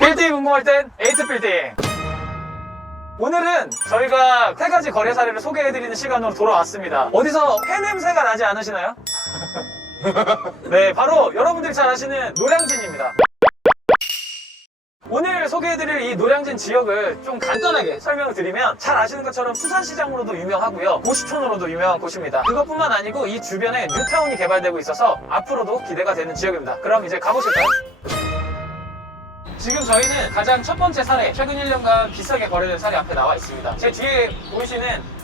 빌딩 궁금할 땐 에이트 빌딩. 오늘은 저희가 3가지 거래 사례를 소개해드리는 시간으로 돌아왔습니다. 어디서 회 냄새가 나지 않으시나요? 네, 바로 여러분들이 잘 아시는 노량진입니다. 오늘 소개해드릴 이 노량진 지역을 좀 간단하게 설명을 드리면, 잘 아시는 것처럼 수산시장으로도 유명하고요, 고시촌으로도 유명한 곳입니다. 그것뿐만 아니고 이 주변에 뉴타운이 개발되고 있어서 앞으로도 기대가 되는 지역입니다. 그럼 이제 가보실까요? 지금 저희는 가장 첫 번째 사례, 최근 1년간 비싸게 거래된 사례 앞에 나와 있습니다. 제 뒤에 보이시는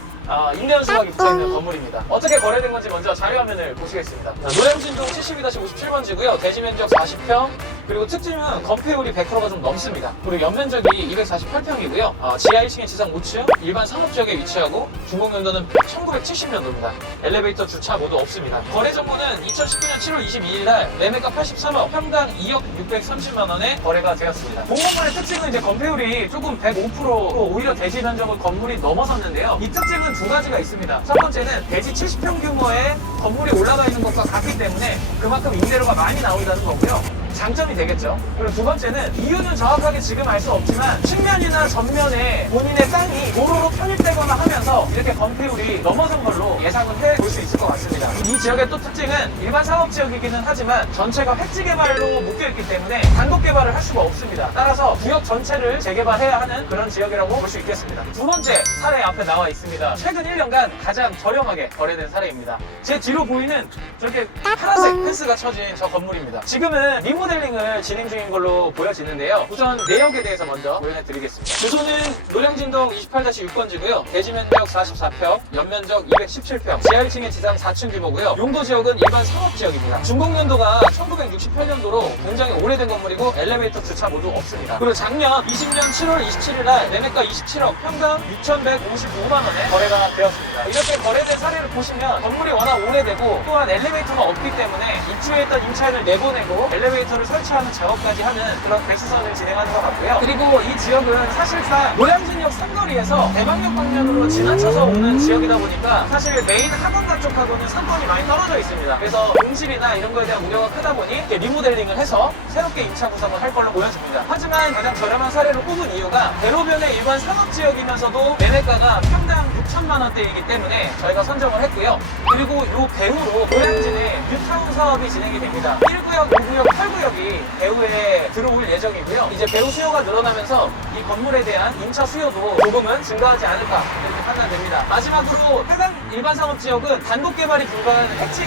인대현 수박이 붙어있는 건물입니다. 어떻게 거래된 건지 먼저 자료화면을 보시겠습니다. 노량진동 72-57번지고요. 대지 면적 40평, 그리고 특징은 건폐율이 100%가 좀 넘습니다. 그리고 연면적이 248평이고요. 지하 1층에 지상 5층, 일반 상업지역에 위치하고 준공연도는 1970년도입니다. 엘리베이터 주차 모두 없습니다. 거래 정보는 2019년 7월 22일 날 매매가 83억, 평당 2억 630만 원에 거래가 되었습니다. 공공물의 특징은 이제 건폐율이 조금 105%로 오히려 대지 면적은 건물이 넘어섰는데요. 이 특징은 두 가지가 있습니다. 첫 번째는 대지 70평 규모의 건물이 올라가 있는 것과 같기 때문에 그만큼 임대료가 많이 나온다는 거고요. 장점이 되겠죠. 그리고 두 번째는 이유는 정확하게 지금 알 수 없지만 측면이나 전면에 본인의 땅이 도로로 편입되거나 하면서 이렇게 건폐율이 넘어선 걸로 예상은 해볼 수 있을 것 같습니다. 이 지역의 또 특징은 일반 상업지역이기는 하지만 전체가 획지 개발로 묶여있기 때문에 단독 개발을 할 수가 없습니다. 따라서 구역 전체를 재개발해야 하는 그런 지역이라고 볼 수 있겠습니다. 두 번째 사례 앞에 나와 있습니다. 최근 1년간 가장 저렴하게 거래된 사례입니다. 제 뒤로 보이는 저렇게 파란색 펜스가 쳐진 저 건물입니다. 지금은 리모델링을 진행 중인 걸로 보여지는데요. 우선 내역에 대해서 먼저 보여드리겠습니다. 주소는 노량진동 28-6번지고요. 대지 면적 44평, 연면적 217평, 지하 1층에 지상 4층 규모고요. 용도 지역은 일반 상업지역입니다. 준공연도가 1968년도로 굉장히 오래된 건물이고 엘리베이터 주차 모두 없습니다. 그리고 작년 20년 7월 27일 날 매매가 27억, 평당 6,155만 원에 거래가 되었습니다. 이렇게 거래된 사례를 보시면 건물이 워낙 오래되고 또한 엘리베이터가 없기 때문에 입주했던 임차인을 내보내고 엘리베이터를 설치하는 작업까지 하는 그런 배수선을 진행하는 것 같고요. 그리고 이 지역은 사실상 노량진역 삼거리에서 대방역 방면으로 지나쳐서 오는 지역이다 보니까 사실 메인 학원가 쪽하고는 상권이 많이 떨어져 있습니다. 그래서 공실이나 이런 거에 대한 우려가 크다 보니 이렇게 리모델링을 해서 새롭게 임차 구성을 할 걸로 보여집니다. 하지만 가장 저렴한 사례를 꼽은 이유가 대로변의 일반 상업지역이면서도 매매가가 평당 6천만 원대이기 때문에 저희가 선정을 했고요. 그리고 이 배후로 노량진에 뉴타운 사업이 진행이 됩니다. 1구역, 5구역, 8구역이 배후에 들어올 예정이고요. 이제 배후 수요가 늘어나면서 이 건물에 대한 임차 수요도 조금은 증가하지 않을까 이렇게 판단됩니다. 마지막으로 해당 일반 상업지역은 단독 개발이 불가하는 핵심.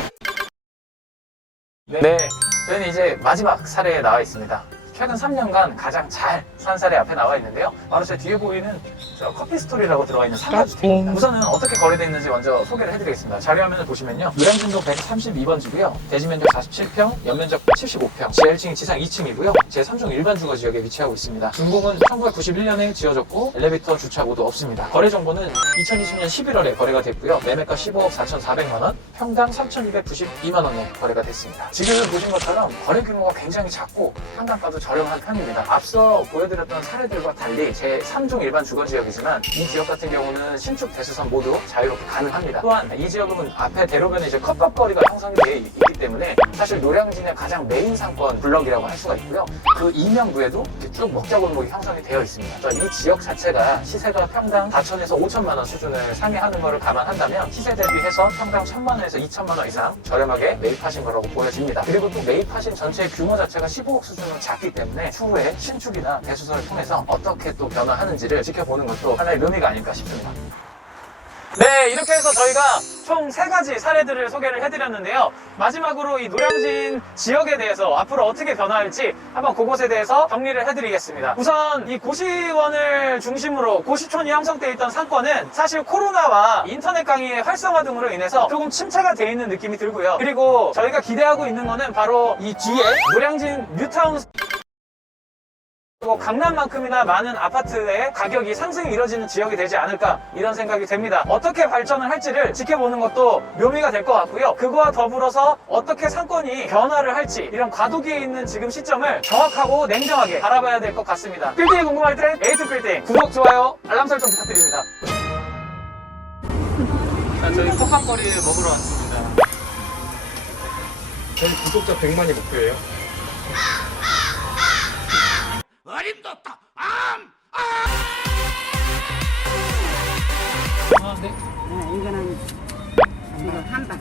네, 저희는 이제 마지막 사례에 나와 있습니다. 최근 3년간 가장 잘 산 사례 앞에 나와 있는데요. 바로 제 뒤에 보이는 저 커피스토리라고 들어가 있는 상가주택입니다. 우선은 어떻게 거래되어 있는지 먼저 소개를 해드리겠습니다. 자료화면을 보시면요. 노량진동 132번지고요. 대지 면적 47평, 연면적 75평, 지하 1층이 지상 2층이고요. 제3종 일반 주거 지역에 위치하고 있습니다. 준공은 1991년에 지어졌고 엘리베이터 주차 모두 없습니다. 거래 정보는 2020년 11월에 거래가 됐고요. 매매가 15억 4,400만 원, 평당 3,292만 원에 거래가 됐습니다. 지금 보신 것처럼 거래 규모가 굉장히 작고 상단가도 저렴한 편입니다. 앞서 보여드렸던 사례들과 달리 제3종 일반 주거지역이지만 이 지역 같은 경우는 신축 대수선 모두 자유롭게 가능합니다. 또한 이 지역은 앞에 대로변에 이제 컵밥거리가 형성이 되어 있기 때문에 사실 노량진의 가장 메인 상권 블럭이라고 할 수가 있고요. 그 이면부에도 이렇게 쭉 먹자골목이 형성이 되어 있습니다. 이 지역 자체가 시세가 평당 4천에서 5천만 원 수준을 상회하는 것을 감안한다면 시세 대비해서 평당 1,000만 원에서 2천만 원 이상 저렴하게 매입하신 거라고 보여집니다. 그리고 또 매입하신 전체의 규모 자체가 15억 수준으로 작기 때문에 추후에 신축이나 대수선을 통해서 어떻게 또 변화하는지를 지켜보는 것도 하나의 묘미가 아닐까 싶습니다. 네, 이렇게 해서 저희가 총 3가지 사례들을 소개를 해드렸는데요. 마지막으로 이 노량진 지역에 대해서 앞으로 어떻게 변화할지 한번 그것에 대해서 정리를 해드리겠습니다. 우선 이 고시원을 중심으로 고시촌이 형성되어 있던 상권은 사실 코로나와 인터넷 강의의 활성화 등으로 인해서 조금 침체가 되어 있는 느낌이 들고요. 그리고 저희가 기대하고 있는 거는 바로 이 뒤에 노량진 뉴타운 강남만큼이나 많은 아파트의 가격이 상승이 이뤄지는 지역이 되지 않을까 이런 생각이 됩니다. 어떻게 발전을 할지를 지켜보는 것도 묘미가 될 것 같고요. 그거와 더불어서 어떻게 상권이 변화를 할지 이런 과도기에 있는 지금 시점을 정확하고 냉정하게 바라봐야 될 것 같습니다. 빌딩이 궁금할 땐 에이트 빌딩 구독, 좋아요, 알람 설정 부탁드립니다. 자, 저희 컵밥거리를 먹으러 왔습니다. 저희 구독자 100만이 목표예요. 어림도다. 아, 네. 이거는 이거 한박.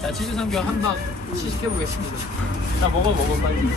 자, 치즈 삼겹 한박 시식해 보겠습니다. 자, 먹어 빨리.